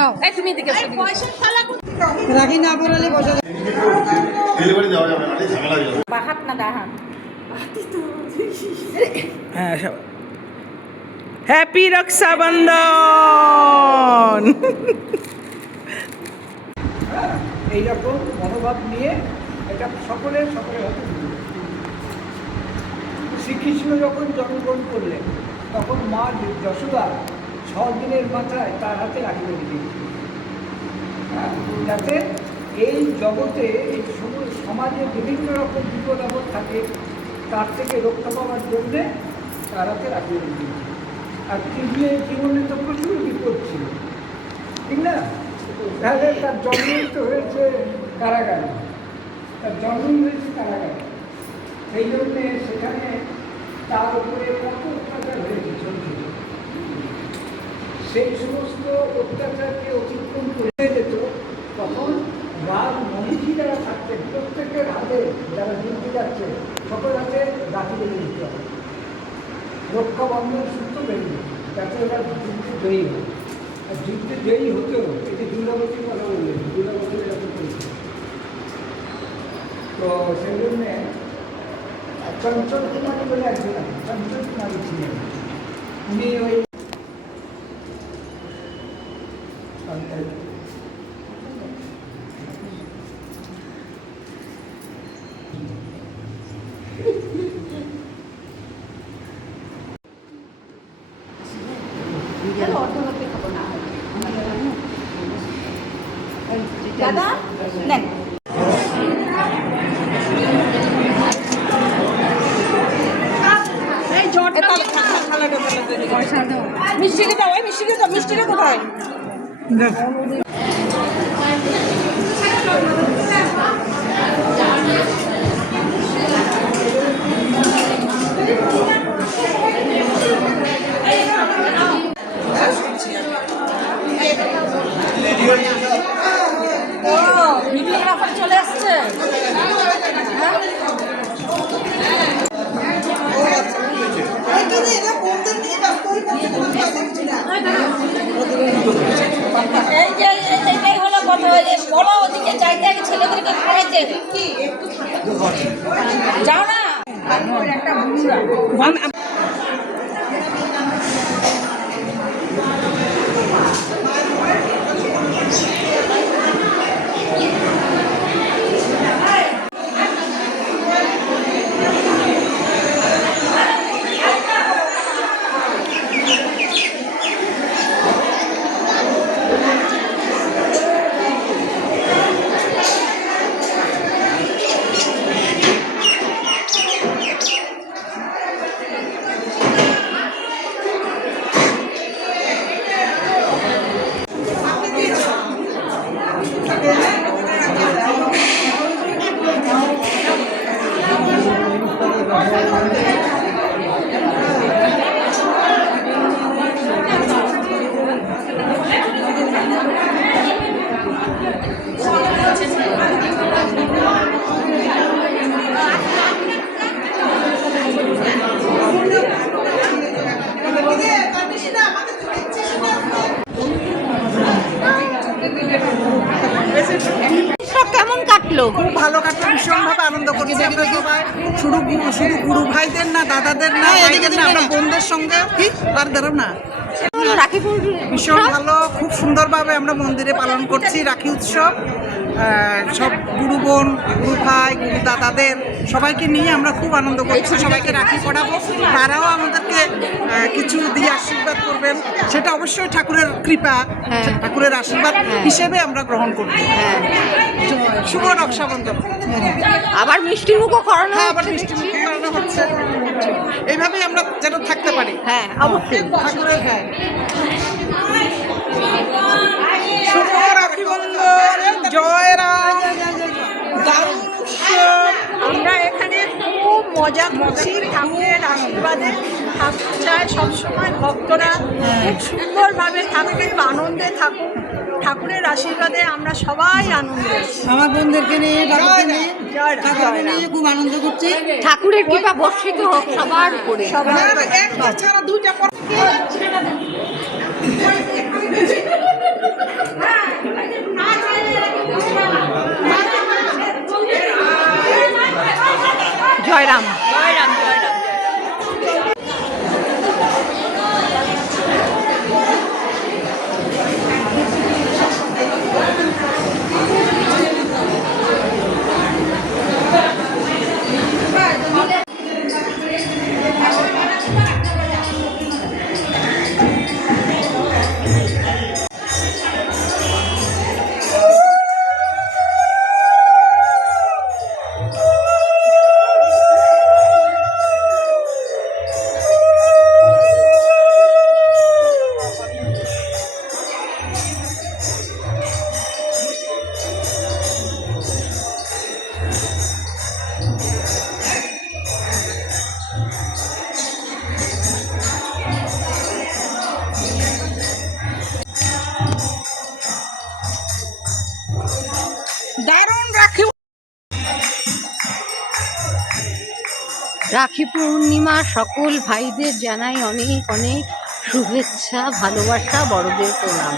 নাও এই তুমি এদিকে এসো রাখি না পড়ালে বসে ডেলিভারি দেওয়া যাবে না ঝামেলা হয়ে যাবে বাহাত না দাহাত হ্যাঁ হ্যাপি রক্ষাবন্ধন। এইরকম মনোভাব নিয়ে এটা সকলের হাতে। শ্রীকৃষ্ণ যখন জন্মগ্রহণ করলেন তখন মা যশোদা 6 দিনের মাথায় তার হাতে রাখি বেঁধে দিয়েছিল, যাতে এই জগতে এই সমাজে বিভিন্ন রকম বিপদ আপদ থাকে, তার থেকে রক্ষা পাওয়ার জন্যে তার হাতে রাখি বেঁধে দিয়েছিল। আর জীবনে তো প্রচুর বিপদ ছিল, ঠিক না? তাহলে তার জন্মই তো হয়েছে কারাগারে, সেই জন্যে সেখানে তার উপরে কত অত্যাচার হয়েছে ছোট ছোট, সেই সমস্ত অত্যাচারকে অতিক্রম করে যেত। তখন রাজ মহিষী যারা থাকতেন প্রত্যেকের হাতে, যারা যুদ্ধে যাচ্ছে সকল হাতে রাখি বেঁধে দিতে হবে, রক্ষাবন্ধন সূত্র বেরিয়ে যাতে ওরা যুদ্ধে জয়ী হয়। আর যুদ্ধে জয়ী হতেও এটি দুর্গাবতীর কথা বললেন, দুর্গাবতীর এরকম করেছে। তো সেই জন্যে চঞ্চল কুমারী বলে একজন আছে, চঞ্চল কুমারী ছিলেন, উনি ওই দাদা নেন মিষ্টিটা দাও, এই মিষ্টিটা কোথায়? ভিডিওগ্রাফার চলে আসছে। এইটাই হলো কথা, বলো ওদিকে চাইতে আগে ছেলেদেরকে খাওয়াইতে যাও না একটা কেমন কাটলো? খুব ভালো কাটলো, ভীষণভাবে আনন্দ করছি আমরা সবাই, শুধু গুরু ভাইদের না, দাদাদের না, ভাইদের না, আমরা বোনদের সঙ্গে আর ধরো না রাখি ভীষণ ভালো, খুব সুন্দরভাবে আমরা মন্দিরে পালন করছি রাখি উৎসব। সব গুরু বোন, গুরু ভাই, গুরু দাদাদের সবাইকে নিয়ে আমরা খুব আনন্দ করছি, সবাইকে রাখি পড়াবো, তারাও আমাদেরকে কিছু দিয়ে আশীর্বাদ করবেন, সেটা অবশ্যই ঠাকুরের কৃপা, ঠাকুরের আশীর্বাদ হিসেবে আমরা গ্রহণ করব। শুভ রক্ষাবন্ধন। আবার মিষ্টি মুখও করানো, আবার মিষ্টি মুখ করানো হচ্ছে, এইভাবেই আমরা যেন থাকতে পারি। হ্যাঁ অবশ্যই ঠাকুরের হ্যাঁ শুভ রাখিবন্ধন, জয় রাম, দারুণ উৎসব। আমরা এখানে খুব মজা করছি, ঠাকুরের আশীর্বাদে ঠাকুর চায় সবসময় ভক্তরা খুব সুন্দরভাবে থাকুক, আনন্দে থাকুক। ঠাকুরের আশীর্বাদে আমরা সবাই আনন্দে আছি। আমার বোনদেরকে নিয়ে বাবাকে নিয়ে ঠাকুরকে নিয়ে খুব আনন্দ করছি। ঠাকুরের কৃপা বর্ষিত হোক সবার উপরে। একটা ছাড়া দুইটা রাখি পূর্ণিমা সকল ভাইদের জানাই অনেক অনেক শুভেচ্ছা, ভালোবাসা, বড়দের প্রণাম।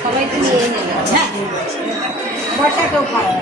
সবাই তো নিয়ে নেবে। হ্যাঁ, বর্ষা কেউ খাওয়া